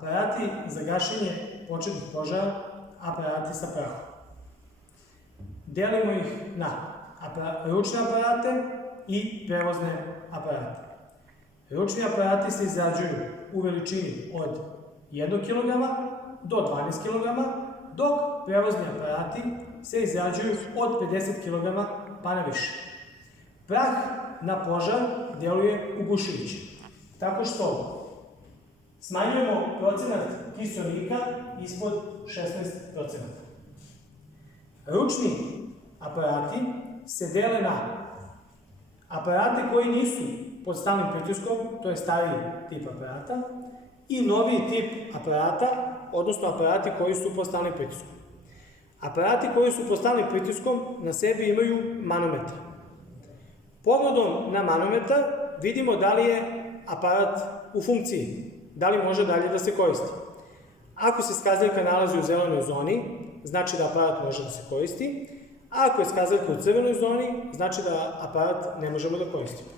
Aparati za gašenje početnih požara, aparati sa prahom. Delimo ih na ručne aparate i prevozne aparate. Ručni aparati se izrađuju u veličini od 1 kg do 12 kg, dok prevozni aparati se izrađuju od 50 kg pa na više. Prah na požar deluje ugušujuće, tako što smanjujemo procenat kiseonika ispod 16%. Ručni aparati se dele na aparate koji nisu pod stalnim pritiskom, to je stariji tip aparata, i noviji tip aparata, odnosno aparati koji su pod stalnim pritiskom. Aparati koji su pod stalnim pritiskom na sebi imaju manometar. Pogledom na manometar vidimo da li je aparat u funkciji, da li može dalje da se koristi. Ako se skazaljka nalazi u zelenoj zoni, znači da aparat može da se koristi, a ako je skazaljka u crvenoj zoni, znači da aparat ne možemo da koristimo.